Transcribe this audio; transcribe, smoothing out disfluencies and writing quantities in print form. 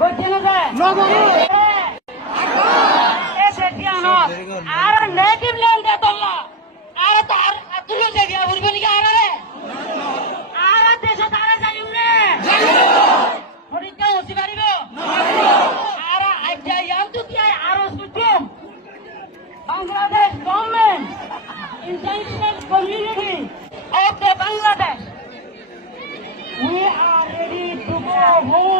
বুঝছেন আর native land তোলা আর তার তুলো দেখে উঠবে নাকি আর দেশে তারা যাই পরীক্ষা হতে পারিব আর আরো সুযোগ Bangladesh government international community of the Bangladesh, we are ready to go home.